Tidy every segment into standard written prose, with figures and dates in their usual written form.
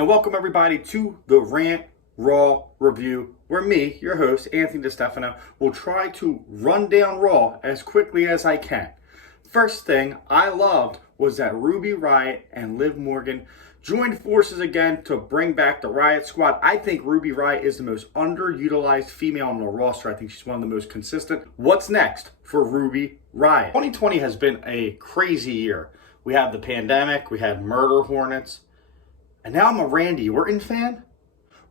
And welcome everybody to the Rant Raw review, where me, your host, Anthony DeStefano, will try to run down Raw as quickly as I can. First thing I loved was that Ruby Riott and Liv Morgan joined forces again to bring back the Riott Squad. I think Ruby Riott is the most underutilized female on the roster. I think she's one of the most consistent. What's next for Ruby Riott? 2020 has been a crazy year. We had the pandemic, we had murder hornets, and now I'm a Randy Orton fan.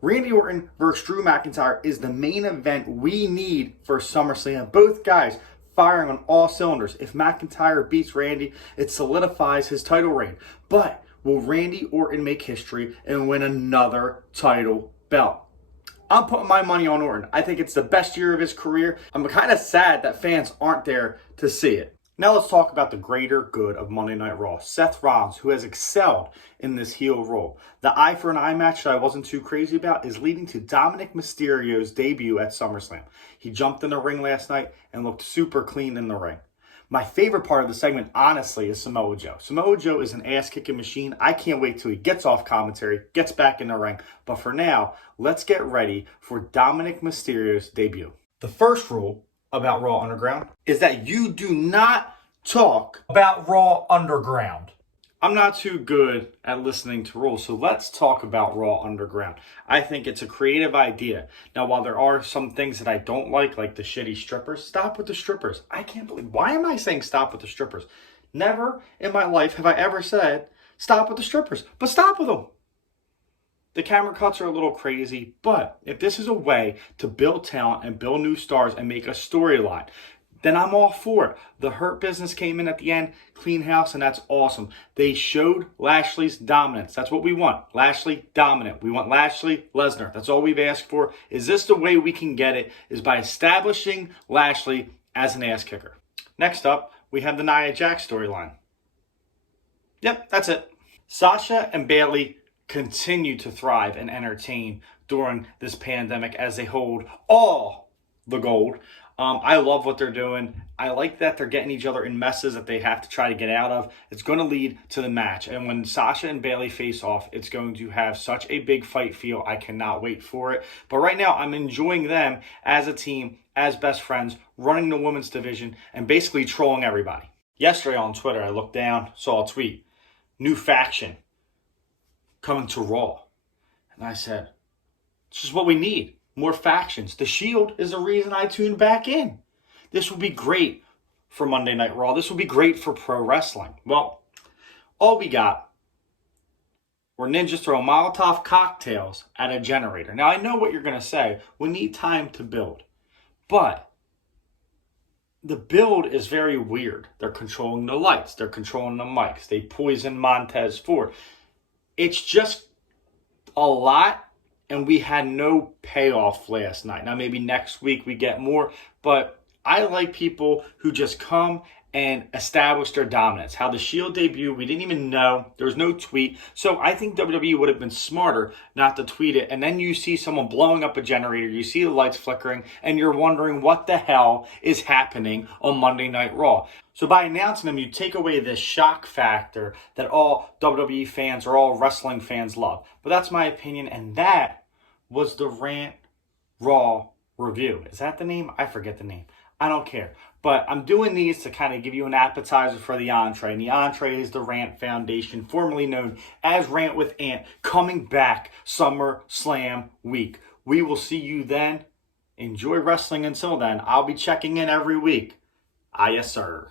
Randy Orton versus Drew McIntyre is the main event we need for SummerSlam. Both guys firing on all cylinders. If McIntyre beats Randy, it solidifies his title reign. But will Randy Orton make history and win another title belt? I'm putting my money on Orton. I think it's the best year of his career. I'm kind of sad that fans aren't there to see it. Now let's talk about the greater good of Monday Night Raw. Seth Rollins, who has excelled in this heel role. The eye for an eye match that I wasn't too crazy about is leading to Dominic Mysterio's debut at SummerSlam. He jumped in the ring last night and looked super clean in the ring. My favorite part of the segment, honestly, is Samoa Joe. Samoa Joe is an ass-kicking machine. I can't wait till he gets off commentary, gets back in the ring. But for now, let's get ready for Dominic Mysterio's debut. The first rule about Raw Underground is that you do not talk about Raw Underground. I'm not too good at listening to rules, so let's talk about Raw Underground. I think it's a creative idea. Now, while there are some things that I don't like the shitty strippers, stop with the strippers. I can't believe, why am I saying stop with the strippers? Never in my life have I ever said stop with the strippers, but stop with them. The camera cuts are a little crazy, but if this is a way to build talent and build new stars and make a storyline, then I'm all for it. The Hurt Business came in at the end, clean house, and that's awesome. They showed Lashley's dominance. That's what we want. Lashley dominant. We want Lashley, Lesnar. That's all we've asked for. Is this the way we can get it? Is by establishing Lashley as an ass kicker. Next up, we have the Nia Jax storyline. Yep, that's it. Sasha and Bayley continue to thrive and entertain during this pandemic as they hold all the gold. I love what they're doing. I like that they're getting each other in messes that they have to try to get out of. It's going to lead to the match. And when Sasha and Bayley face off, it's going to have such a big fight feel. I cannot wait for it. But right now, I'm enjoying them as a team, as best friends, running the women's division, and basically trolling everybody. Yesterday on Twitter, I looked down, saw a tweet. New faction coming to Raw. And I said, this is what we need. More factions. The Shield is the reason I tuned back in. This will be great for Monday Night Raw. This will be great for pro wrestling. Well, all we got were ninjas throwing Molotov cocktails at a generator. Now, I know what you're going to say. We need time to build. But the build is very weird. They're controlling the lights. They're controlling the mics. They poison Montez Ford. It's just a lot, and we had no payoff last night. Now, maybe next week we get more, but I like people who just come and establish their dominance. How the Shield debut, we didn't even know. There was no tweet. So I think WWE would have been smarter not to tweet it. And then you see someone blowing up a generator. You see the lights flickering, and you're wondering what the hell is happening on Monday Night Raw. So by announcing them, you take away this shock factor that all WWE fans or all wrestling fans love. But that's my opinion, and that was the Rant Raw review. Is that the name? I forget the name. I don't care. But I'm doing these to kind of give you an appetizer for the entree. And the entree is the Rant Foundation, formerly known as Rant with Ant, coming back SummerSlam week. We will see you then. Enjoy wrestling until then. I'll be checking in every week. Ah, yes, sir.